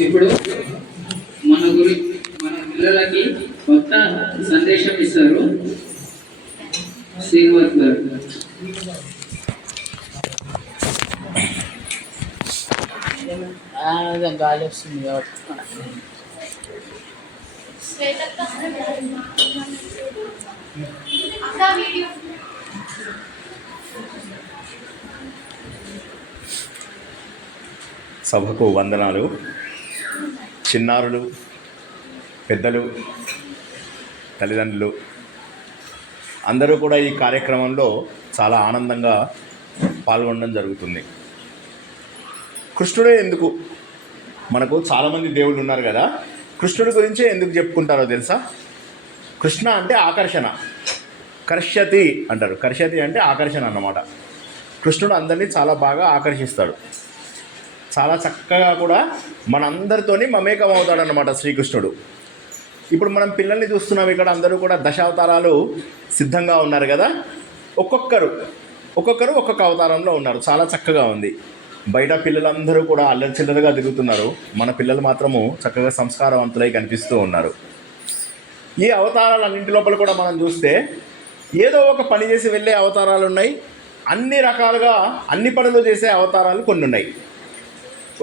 ఇప్పుడు మన గురి మన పిల్లలకి కొత్త సందేశం ఇస్తారు. శ్రీనివాస్ గారు. గాలి వస్తుంది సభకు వందనాలు. చిన్నారులు పెద్దలు తల్లిదండ్రులు అందరూ కూడా ఈ కార్యక్రమంలో చాలా ఆనందంగా పాల్గొనడం జరుగుతుంది. కృష్ణుడే ఎందుకు? మనకు చాలామంది దేవుళ్ళు ఉన్నారు కదా కృష్ణుడి గురించే ఎందుకు చెప్పుకుంటారో తెలుసా? కృష్ణ అంటే ఆకర్షణ. కర్షతి అంటారు. కర్షతి అంటే ఆకర్షణ అన్నమాట. కృష్ణుడు అందరినీ చాలా బాగా ఆకర్షిస్తాడు. చాలా చక్కగా కూడా మనందరితోని మమేకం అవుతాడనమాట శ్రీకృష్ణుడు. ఇప్పుడు మనం పిల్లల్ని చూస్తున్నాం ఇక్కడ అందరూ కూడా దశావతారాలు సిద్ధంగా ఉన్నారు కదా? ఒక్కొక్కరు ఒక్కొక్కరు ఒక్కొక్క అవతారంలో ఉన్నారు. చాలా చక్కగా ఉంది. బయట పిల్లలందరూ కూడా అల్లరి చిల్లరగా తిరుగుతున్నారు. మన పిల్లలు మాత్రము చక్కగా సంస్కారవంతులై కనిపిస్తూ ఉన్నారు. ఈ అవతారాలన్నింటి లోపల కూడా మనం చూస్తే ఏదో ఒక పని చేసి వెళ్ళే అవతారాలు ఉన్నాయి అన్ని రకాలుగా అన్ని పనులు చేసే అవతారాలు కొన్ని ఉన్నాయి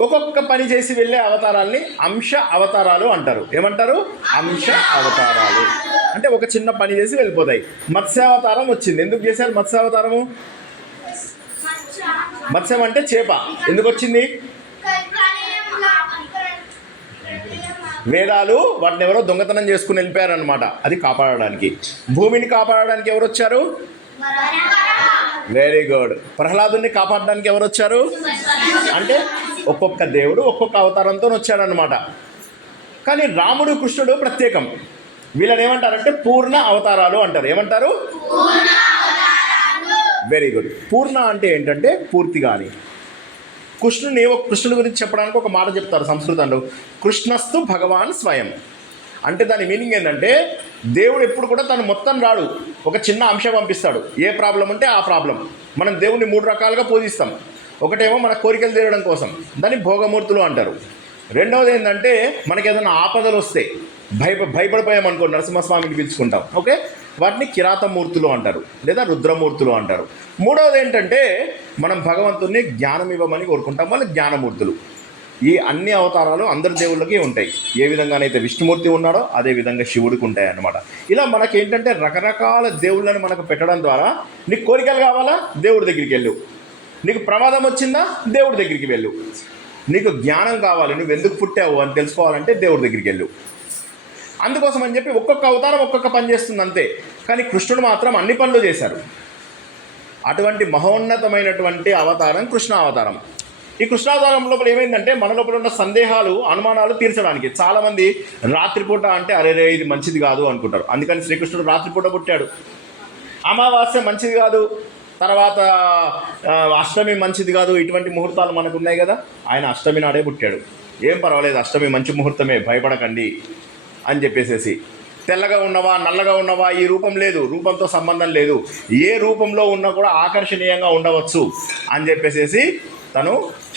ఒక్కొక్క పని చేసి వెళ్ళే అవతారాల్ని అంశ అవతారాలు అంటారు. ఏమంటారు? అంశ అవతారాలు. అంటే ఒక చిన్న పని చేసి వెళ్ళిపోతాయి. మత్స్యావతారం వచ్చింది. ఎందుకు చేశారు మత్స్యావతారము? మత్స్యం అంటే చేప. ఎందుకు వచ్చింది? వేదాలు వాటిని ఎవరో దొంగతనం చేసుకుని వెళ్ళిపోయారనమాట అది కాపాడడానికి. భూమిని కాపాడడానికి ఎవరు వచ్చారు? వెరీ గుడ్ ప్రహ్లాదుని కాపాడడానికి ఎవరు వచ్చారు? అంటే ఒక్కొక్క దేవుడు ఒక్కొక్క అవతారంతో వచ్చాడనమాట కానీ రాముడు కృష్ణుడు ప్రత్యేకం. వీళ్ళని ఏమంటారంటే పూర్ణ అవతారాలు అంటారు. ఏమంటారు? వెరీ గుడ్ పూర్ణ అంటే ఏంటంటే పూర్తిగా అని. కృష్ణుని ఒక కృష్ణుడి గురించి చెప్పడానికి ఒక మాట చెప్తారు సంస్కృతంలో. కృష్ణస్తు భగవాన్ స్వయం. అంటే దాని మీనింగ్ ఏంటంటే దేవుడు ఎప్పుడు కూడా తను మొత్తం రాడు. ఒక చిన్న అంశం పంపిస్తాడు. ఏ ప్రాబ్లం ఉంటే ఆ ప్రాబ్లం. మనం దేవుడిని మూడు రకాలుగా పూజిస్తాం. ఒకటేమో మన కోరికలు తీరడం కోసం. దాన్ని భోగమూర్తులు అంటారు. రెండవది ఏంటంటే మనకి ఏదైనా ఆపదలు వస్తే భయ భయపడిపోయామనుకో నరసింహస్వామిని పిలుచుకుంటాం. ఓకే? వాటిని కిరాతమూర్తులు అంటారు. లేదా రుద్రమూర్తులు అంటారు. మూడవది ఏంటంటే మనం భగవంతుడిని జ్ఞానం ఇవ్వమని కోరుకుంటాం. వాళ్ళు జ్ఞానమూర్తులు. ఈ అన్ని అవతారాలు అందరి దేవుళ్ళకి ఉంటాయి. ఏ విధంగానైతే విష్ణుమూర్తి ఉన్నాడో అదే విధంగా శివుడికి ఉంటాయి అన్నమాట ఇలా మనకి ఏంటంటే రకరకాల దేవుళ్ళని మనకు పెట్టడం ద్వారా నీకు కోరికలు కావాలా? దేవుడి దగ్గరికి వెళ్ళు. నీకు ప్రమాదం వచ్చిందా? దేవుడి దగ్గరికి వెళ్ళు. నీకు జ్ఞానం కావాలి. నువ్వు ఎందుకు పుట్టావు అని తెలుసుకోవాలంటే దేవుడి దగ్గరికి వెళ్ళు. అందుకోసం అని చెప్పి ఒక్కొక్క అవతారం ఒక్కొక్క పని చేస్తుంది అంతే. కానీ కృష్ణుడు మాత్రం అన్ని పనులు చేశారు అటువంటి మహోన్నతమైనటువంటి అవతారం కృష్ణ అవతారం. ఈ కృష్ణావతారం లోపల ఏమైందంటే మన లోపల ఉన్న సందేహాలు అనుమానాలు తీర్చడానికి చాలామంది రాత్రిపూట అంటే అరే రే ఇది మంచిది కాదు అనుకుంటారు. అందుకని శ్రీకృష్ణుడు రాత్రిపూట పుట్టాడు. అమావాస్య మంచిది కాదు. తర్వాత అష్టమి మంచిది కాదు ఇటువంటి ముహూర్తాలు మనకు ఉన్నాయి కదా ఆయన అష్టమి నాడే పుట్టాడు. ఏం పర్వాలేదు అష్టమి మంచి ముహూర్తమే భయపడకండి అని చెప్పేసేసి. తెల్లగా ఉన్నవా నల్లగా ఉన్నవా ఈ రూపం లేదు రూపంతో సంబంధం లేదు. ఏ రూపంలో ఉన్నా కూడా ఆకర్షణీయంగా ఉండవచ్చు అని చెప్పేసేసి తను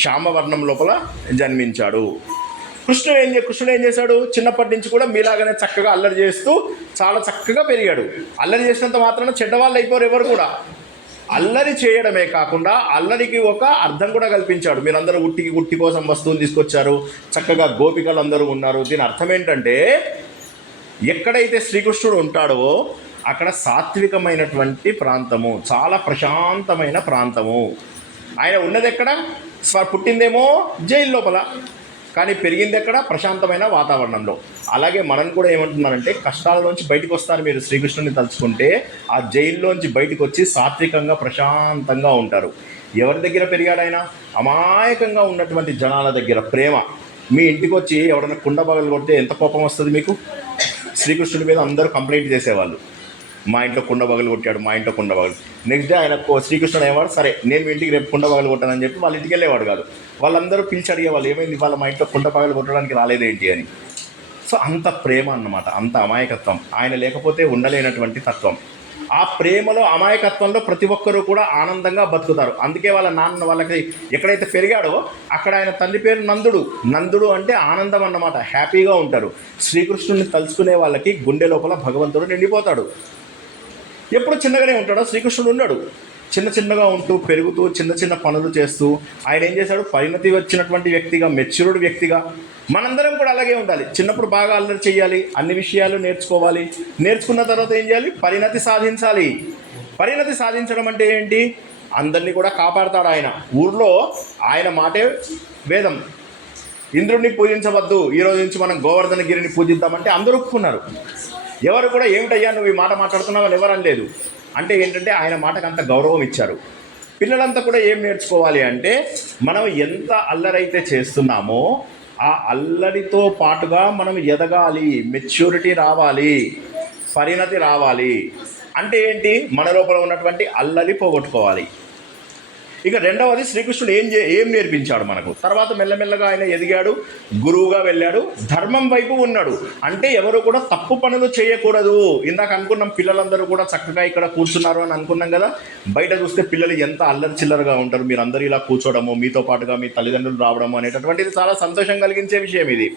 శ్యామవర్ణం లోపల జన్మించాడు. కృష్ణుడు ఏం చే కృష్ణుడు ఏం చేశాడు? చిన్నప్పటి నుంచి కూడా మీలాగానే చక్కగా అల్లరి చేస్తూ చాలా చక్కగా పెరిగాడు. అల్లరి చేసినంత మాత్రాన చెడ్డవాళ్ళు అయిపోరు ఎవరు కూడా. అల్లరి చేయడమే కాకుండా అల్లరికి ఒక అర్థం కూడా కల్పించాడు. మీరందరూ ఉట్టికి గుట్టి కోసం వస్తువులు తీసుకొచ్చారు. చక్కగా గోపికలు అందరూ ఉన్నారు. దీని అర్థం ఏంటంటే ఎక్కడైతే శ్రీకృష్ణుడు ఉంటాడో అక్కడ సాత్వికమైనటువంటి ప్రాంతము చాలా ప్రశాంతమైన ప్రాంతము. ఆయన ఉన్నది ఎక్కడ పుట్టిందేమో జైలు లోపల. కానీ పెరిగింది ఎక్కడ? ప్రశాంతమైన వాతావరణంలో. అలాగే మనం కూడా ఏమంటున్నారంటే కష్టాలలోంచి బయటకు వస్తారు మీరు శ్రీకృష్ణుని తలుచుకుంటే. ఆ జైల్లోంచి బయటకు వచ్చి సాత్వికంగా ప్రశాంతంగా ఉంటారు. ఎవరి దగ్గర పెరిగాడైనా అమాయకంగా ఉన్నటువంటి జనాల దగ్గర. ప్రేమ. మీ ఇంటికి వచ్చి ఎవరైనా కుండ పగలు కొడితే ఎంత కోపం వస్తుంది మీకు? శ్రీకృష్ణుడి మీద అందరూ కంప్లైంట్ చేసేవాళ్ళు. మా ఇంట్లో కుండ పగలు కొట్టాడు మా ఇంట్లో కుండ పగలు. నెక్స్ట్ డే ఆయన శ్రీకృష్ణుడు అయ్యేవాడు సరే నేను మీ ఇంటికి రేపు కుండ పగలు కొట్టానని చెప్పి వాళ్ళ ఇంటికి వెళ్ళేవాడు కాదు. వాళ్ళందరూ పిలిచి అడిగేవాళ్ళు ఏమైంది? వాళ్ళ మా ఇంట్లో కుండ పగలు కొట్టడానికి రాలేదేంటి? అని. సో అంత ప్రేమ అన్నమాట అంత అమాయకత్వం. ఆయన లేకపోతే ఉండలేనటువంటి తత్వం. ఆ ప్రేమలో అమాయకత్వంలో ప్రతి ఒక్కరూ కూడా ఆనందంగా బతుకుతారు. అందుకే వాళ్ళ నాన్న వాళ్ళకి ఎక్కడైతే పెరిగాడో అక్కడ ఆయన తండ్రి పేరు నందుడు. నందుడు అంటే ఆనందం అన్నమాట హ్యాపీగా ఉంటారు. శ్రీకృష్ణుని తలుచుకునే వాళ్ళకి గుండె లోపల భగవంతుడు నిండిపోతాడు. ఎప్పుడు చిన్నగానే ఉంటాడో శ్రీకృష్ణుడు ఉన్నాడు చిన్న చిన్నగా ఉంటూ పెరుగుతూ చిన్న చిన్న పనులు చేస్తూ ఆయన ఏం చేశాడు? పరిణతి వచ్చినటువంటి వ్యక్తిగా మెచ్యూర్డ్ వ్యక్తిగా మనందరం కూడా అలాగే ఉండాలి. చిన్నప్పుడు బాగా అల్లరి చేయాలి అన్ని విషయాలు నేర్చుకోవాలి. నేర్చుకున్న తర్వాత ఏం చేయాలి? పరిణతి సాధించాలి. పరిణతి సాధించడం అంటే ఏంటి? అందరినీ కూడా కాపాడతాడు ఆయన. ఊర్లో ఆయన మాటే వేదం. ఇంద్రుడిని పూజించవద్దు. ఈ రోజు నుంచి మనం గోవర్ధన గిరిని పూజిద్దామంటే అందరూ ఒప్పుకున్నారు. ఎవరు కూడా ఏమిటయ్యా నువ్వు ఈ మాట మాట్లాడుతున్నావు అని ఎవరు అనలేదు. అంటే ఏంటంటే ఆయన మాటకు అంత గౌరవం ఇచ్చారు. పిల్లలంతా కూడా ఏం నేర్చుకోవాలి అంటే మనం ఎంత అల్లరైతే చేస్తున్నామో ఆ అల్లరితో పాటుగా మనం ఎదగాలి మెచ్యూరిటీ రావాలి పరిణతి రావాలి. అంటే ఏంటి? మన లోపల ఉన్నటువంటి అల్లరి పోగొట్టుకోవాలి. ఇక రెండవది శ్రీకృష్ణుడు ఏం చే ఏం నేర్పించాడు మనకు? తర్వాత మెల్లమెల్లగా ఆయన ఎదిగాడు గురువుగా వెళ్ళాడు ధర్మం వైపు ఉన్నాడు. అంటే ఎవరు కూడా తప్పు పనులు చేయకూడదు. ఇందాక అనుకున్నాం పిల్లలందరూ కూడా చక్కగా ఇక్కడ కూర్చున్నారు అని అనుకున్నాం కదా. బయట చూస్తే పిల్లలు ఎంత అల్లరి చిల్లరగా ఉంటారు. మీరు అందరూ ఇలా కూర్చోవడము మీతో పాటుగా మీ తల్లిదండ్రులు రావడము అనేటటువంటిది చాలా సంతోషం కలిగించే విషయం ఇది.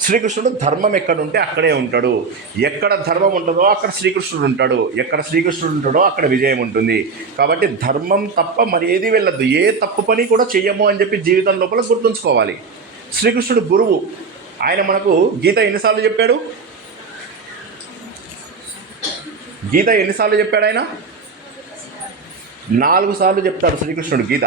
శ్రీకృష్ణుడు ధర్మం ఎక్కడ ఉంటే అక్కడే ఉంటాడు. ఎక్కడ ధర్మం ఉంటుందో అక్కడ శ్రీకృష్ణుడు ఉంటాడు. ఎక్కడ శ్రీకృష్ణుడు ఉంటాడో అక్కడ విజయం ఉంటుంది. కాబట్టి ధర్మం తప్ప మరి ఏది వెళ్ళద్దు ఏ తప్పు పని కూడా చెయ్యము అని చెప్పి జీవితం లోపల గుర్తుంచుకోవాలి. శ్రీకృష్ణుడు గురువు. ఆయన మనకు గీత ఎన్నిసార్లు చెప్పాడు? గీత ఎన్నిసార్లు చెప్పాడు ఆయన? నాలుగు సార్లు చెప్తాడు శ్రీకృష్ణుడు గీత.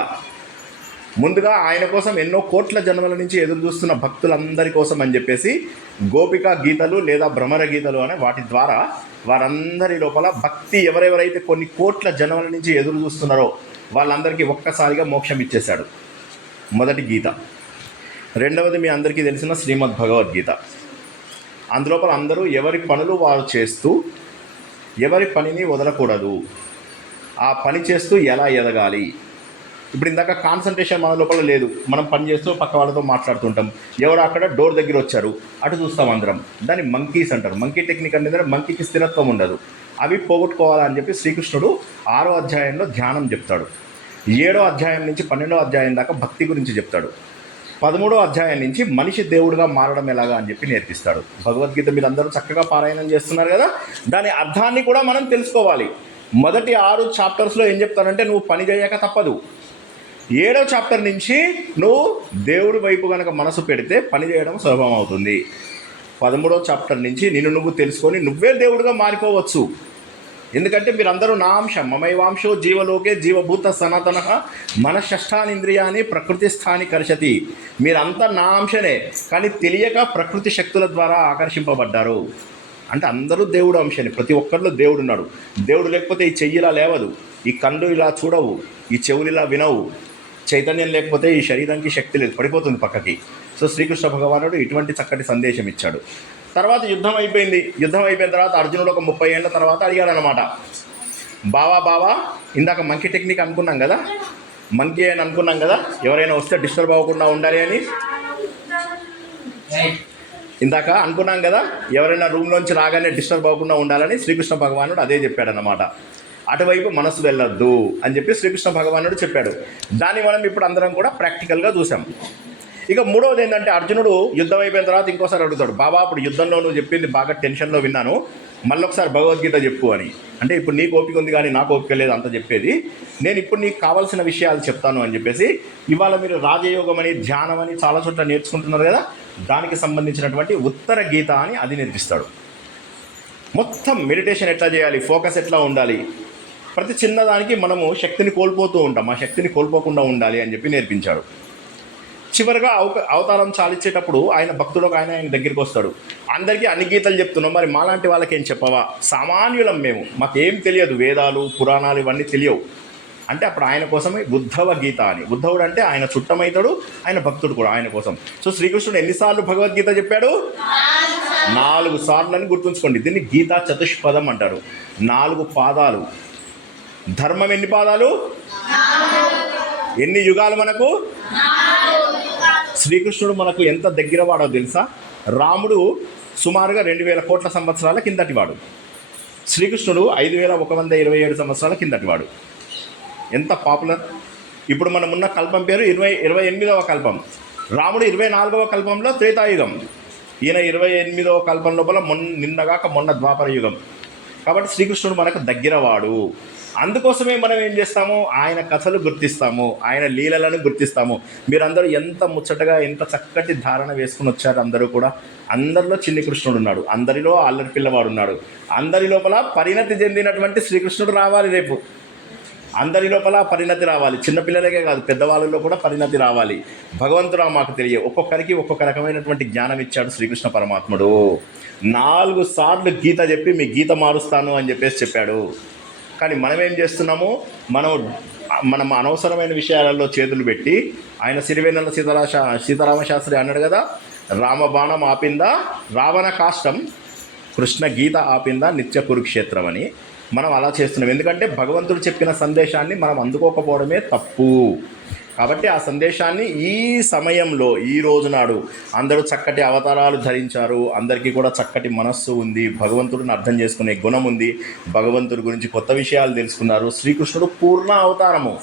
ముందుగా ఆయన కోసం ఎన్నో కోట్ల జన్మల నుంచి ఎదురు చూస్తున్న భక్తులందరి కోసం అని చెప్పేసి గోపికా గీతలు లేదా భ్రమర గీతలు అనే వాటి ద్వారా వారందరి లోపల భక్తి ఎవరెవరైతే కొన్ని కోట్ల జన్మల నుంచి ఎదురు చూస్తున్నారో వాళ్ళందరికీ ఒక్కసారిగా మోక్షం ఇచ్చేశాడు. మొదటి గీత. రెండవది మీ అందరికీ తెలిసిన శ్రీమద్ భగవద్గీత అందులోపల అందరూ ఎవరి పనులు వారు చేస్తూ ఎవరి పనిని వదలకూడదు. ఆ పని చేస్తూ ఎలా ఎదగాలి? ఇప్పుడు ఇందాక కాన్సన్ట్రేషన్ మన లోపల లేదు. మనం పని చేస్తూ పక్క వాళ్ళతో మాట్లాడుతుంటాం. ఎవరు అక్కడ డోర్ దగ్గర వచ్చారు? అటు చూస్తాం అందరం. దాన్ని మంకీస్ అంటారు. మంకీ టెక్నిక్ అనేది మంకీకి స్థిరత్వం ఉండదు. అవి పోగొట్టుకోవాలని చెప్పి శ్రీకృష్ణుడు ఆరో అధ్యాయంలో ధ్యానం చెప్తాడు. ఏడో అధ్యాయం నుంచి పన్నెండో అధ్యాయం దాకా భక్తి గురించి చెప్తాడు. పదమూడో అధ్యాయం నుంచి మనిషి దేవుడిగా మారడం ఎలాగా అని చెప్పి నేర్పిస్తాడు. భగవద్గీత మీరు అందరూ చక్కగా పారాయణం చేస్తున్నారు కదా? దాని అర్థాన్ని కూడా మనం తెలుసుకోవాలి. మొదటి ఆరు చాప్టర్స్లో ఏం చెప్తారంటే నువ్వు పని చేయక తప్పదు. ఏడో చాప్టర్ నుంచి నువ్వు దేవుడి వైపు కనుక మనసు పెడితే పని చేయడం సులభం అవుతుంది. పదమూడో చాప్టర్ నుంచి నిన్ను నువ్వు తెలుసుకొని నువ్వే దేవుడిగా మారిపోవచ్చు. ఎందుకంటే మీరందరూ నా అంశం మమైవాంశో జీవలోకే జీవభూత సనాతన మనషష్టానింద్రియాన్ని ప్రకృతి స్థాని కర్షతి. మీరంతా నా అంశనే కానీ తెలియక ప్రకృతి శక్తుల ద్వారా ఆకర్షింపబడ్డారు. అంటే అందరూ దేవుడు అంశనే ప్రతి ఒక్కరిలో దేవుడు ఉన్నాడు. దేవుడు లేకపోతే ఈ చెయ్యిలా లేవదు. ఈ కళ్ళు ఇలా చూడవు ఈ చెవులు ఇలా వినవు. చైతన్యం లేకపోతే ఈ శరీరానికి శక్తి లేదు పడిపోతుంది పక్కకి. సో శ్రీకృష్ణ భగవానుడు ఇటువంటి చక్కటి సందేశం ఇచ్చాడు. తర్వాత యుద్ధం అయిపోయింది. యుద్ధం అయిపోయిన తర్వాత అర్జునుడు ఒక ముప్పై ఏళ్ళ తర్వాత అడిగాడు అనమాట బావా బావా ఇందాక మంకీ టెక్నిక్ అనుకున్నాం కదా? మంకీ అని అనుకున్నాం కదా? ఎవరైనా వస్తే డిస్టర్బ్ అవ్వకుండా ఉండాలి అని? ఇందాక అనుకున్నాం కదా? ఎవరైనా రూమ్లోంచి రాగానే డిస్టర్బ్ అవ్వకుండా ఉండాలని శ్రీకృష్ణ భగవానుడు అదే చెప్పాడనమాట అటువైపు మనసు వెళ్ళొద్దు అని చెప్పి శ్రీకృష్ణ భగవానుడు చెప్పాడు. దాన్ని మనం ఇప్పుడు అందరం కూడా ప్రాక్టికల్గా చూసాం ఇక మూడవది ఏంటంటే అర్జునుడు యుద్ధం అయిపోయిన తర్వాత ఇంకోసారి అడుగుతాడు బాబా అప్పుడు యుద్ధంలో నువ్వు చెప్పింది బాగా టెన్షన్లో విన్నాను. మళ్ళీ ఒకసారి భగవద్గీత చెప్పు అని. అంటే ఇప్పుడు నీకు ఓపిక ఉంది కానీ నాకు ఓపిక లేదు అంత చెప్పేది. నేను ఇప్పుడు నీకు కావాల్సిన విషయాలు చెప్తాను అని చెప్పేసి ఇవాళ మీరు రాజయోగం అని ధ్యానం అని చాలా చోట్ల నేర్చుకుంటున్నారు కదా దానికి సంబంధించినటువంటి ఉత్తర గీత అని అది నేర్పిస్తాడు. మొత్తం మెడిటేషన్ ఎట్లా చేయాలి? ఫోకస్ ఎట్లా ఉండాలి? ప్రతి చిన్నదానికి మనము శక్తిని కోల్పోతూ ఉంటాం. ఆ శక్తిని కోల్పోకుండా ఉండాలి అని చెప్పి నేర్పించాడు. చివరిగా అవ అవతారం చాలిచ్చేటప్పుడు ఆయన భక్తుడు ఆయన ఆయన దగ్గరికి వస్తాడు. అందరికీ అన్ని గీతలు చెప్తున్నాం మరి మాలాంటి వాళ్ళకి ఏం చెప్పవా? సామాన్యులం మేము. మాకేం తెలియదు. వేదాలు పురాణాలు ఇవన్నీ తెలియవు. అంటే అప్పుడు ఆయన కోసమే ఉద్ధవ గీత అని. ఉద్ధవుడు అంటే ఆయన చుట్టమవుతాడు ఆయన భక్తుడు కూడా ఆయన కోసం. సో శ్రీకృష్ణుడు ఎన్నిసార్లు భగవద్గీత చెప్పాడు? నాలుగు సార్లు. అని గుర్తుంచుకోండి. దీన్ని గీతా చతుష్పదం అంటారు. నాలుగు పాదాలు. ధర్మం ఎన్ని పాదాలు? ఎన్ని యుగాలు మనకు? శ్రీకృష్ణుడు మనకు ఎంత దగ్గర వాడో తెలుసా? రాముడు సుమారుగా రెండు వేల కోట్ల సంవత్సరాల కిందటి వాడు. శ్రీకృష్ణుడు ఐదు వేల ఒక వంద ఇరవై ఏడు సంవత్సరాల కిందటి వాడు. ఎంత పాపులర్? ఇప్పుడు మనం ఉన్న కల్పం పేరు ఇరవై ఇరవై ఎనిమిదవ కల్పం. రాముడు ఇరవై నాలుగవ కల్పంలో త్రేతాయుగం. ఈయన ఇరవై ఎనిమిదవ కల్పం లోపల మొన్న నిన్నగాక మొన్న ద్వాపర యుగం. కాబట్టి శ్రీకృష్ణుడు మనకు దగ్గరవాడు. అందుకోసమే మనం ఏం చేస్తాము? ఆయన కథలు గుర్తిస్తాము. ఆయన లీలలను గుర్తిస్తాము. మీరందరూ ఎంత ముచ్చటగా ఎంత చక్కటి ధారణ వేసుకుని వచ్చారు అందరూ కూడా. అందరిలో చిన్ని కృష్ణుడు ఉన్నాడు. అందరిలో అల్లరి పిల్లవాడు ఉన్నాడు. అందరి లోపల పరిణతి చెందినటువంటి శ్రీకృష్ణుడు రావాలి రేపు. అందరి లోపల పరిణతి రావాలి. చిన్నపిల్లలకే కాదు పెద్దవాళ్ళలో కూడా పరిణతి రావాలి. భగవంతుడు మాకు తెలియ ఒక్కొక్కరికి ఒక్కొక్క రకమైనటువంటి జ్ఞానం ఇచ్చాడు శ్రీకృష్ణ పరమాత్ముడు. నాలుగు సార్లు గీత చెప్పి మీ గీత మారుస్తాను అని చెప్పేసి చెప్పాడు. కానీ మనం ఏం చేస్తున్నాము? మనం మనం అనవసరమైన విషయాలలో చేతులు పెట్టి ఆయన సిరివేనల్ల సీతారా సీతారామ శాస్త్రి అన్నాడు కదా రామబాణం ఆపిందా? రావణ కాష్టం కృష్ణ గీత ఆపిందా? నిత్య కురుక్షేత్రం అని. మనం అలా చేస్తున్నాం. ఎందుకంటే భగవంతుడు చెప్పిన సందేశాన్ని మనం అందుకోకపోవడమే తప్పు. కాబట్టి ఆ సందేశాన్ని ఈ సమయంలో ఈ రోజు నాడు అందరూ చక్కటి అవతారాలు ధరించారు. అందరికీ కూడా చక్కటి మనస్సు ఉంది. భగవంతుడిని అర్థం చేసుకునే గుణం ఉంది. భగవంతుడి గురించి కొత్త విషయాలు తెలుసుకున్నారు. శ్రీకృష్ణుడు పూర్ణ అవతారము.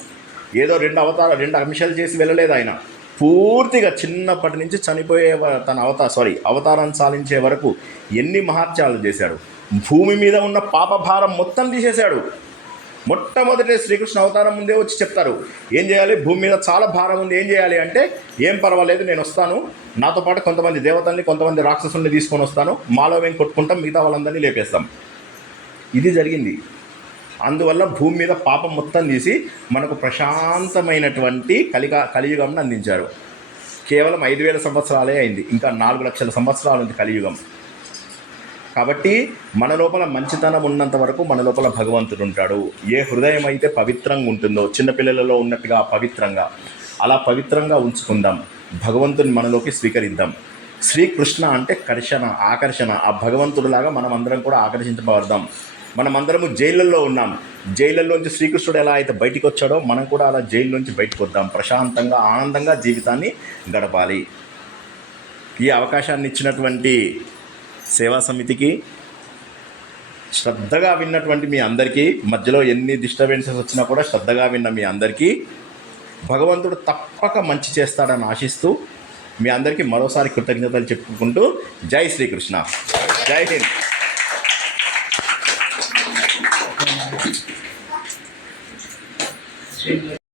ఏదో రెండు అవతార రెండు అంశాలు చేసి వెళ్ళలేదు ఆయన. పూర్తిగా చిన్నప్పటి నుంచి చనిపోయే తన అవతార సారీ అవతారాన్ని సాధించే వరకు ఎన్ని మహత్యాలు చేశాడు. భూమి మీద ఉన్న పాపభారం మొత్తం తీసేశాడు. మొట్టమొదటి శ్రీకృష్ణ అవతారం ముందే వచ్చి చెప్తారు ఏం చేయాలి? భూమి మీద చాలా భారం ఉంది. ఏం చేయాలి అంటే ఏం పర్వాలేదు నేను వస్తాను. నాతో పాటు కొంతమంది దేవతల్ని కొంతమంది రాక్షసుల్ని తీసుకొని వస్తాను. మాలో మేము కొట్టుకుంటాం మిగతా వాళ్ళందరినీ లేపేస్తాం. ఇది జరిగింది. అందువల్ల భూమి మీద పాపం మొత్తం తీసి మనకు ప్రశాంతమైనటువంటి కలిగా కలియుగంను అందించారు. కేవలం ఐదు వేల సంవత్సరాలే అయింది. ఇంకా నాలుగు లక్షల సంవత్సరాలు ఉంది కలియుగం. కాబట్టి మన లోపల మంచితనం ఉన్నంత వరకు మన లోపల భగవంతుడు ఉంటాడు. ఏ హృదయం అయితే పవిత్రంగా ఉంటుందో చిన్నపిల్లలలో ఉన్నట్టుగా పవిత్రంగా అలా పవిత్రంగా ఉంచుకుందాం. భగవంతుని మనలోకి స్వీకరిద్దాం. శ్రీకృష్ణ అంటే కర్షణ ఆకర్షణ. ఆ భగవంతుడిలాగా మనం అందరం కూడా ఆకర్షించబడదాం. మనం అందరము జైళ్ళల్లో ఉన్నాం. జైళ్ళలోంచి శ్రీకృష్ణుడు ఎలా అయితే బయటికి వచ్చాడో మనం కూడా అలా జైల్లోంచి బయటకు వద్దాం ప్రశాంతంగా ఆనందంగా జీవితాన్ని గడపాలి. ఈ అవకాశాన్ని ఇచ్చినటువంటి సేవా సమితికి శ్రద్ధగా విన్నటువంటి మీ అందరికీ మధ్యలో ఎన్ని డిస్టర్బెన్సెస్ వచ్చినా కూడా శ్రద్ధగా విన్న మీ అందరికీ భగవంతుడు తప్పక మంచి చేస్తాడని ఆశిస్తూ మీ అందరికీ మరోసారి కృతజ్ఞతలు చెప్పుకుంటూ జై శ్రీకృష్ణ. జై హింద్. శ్రీ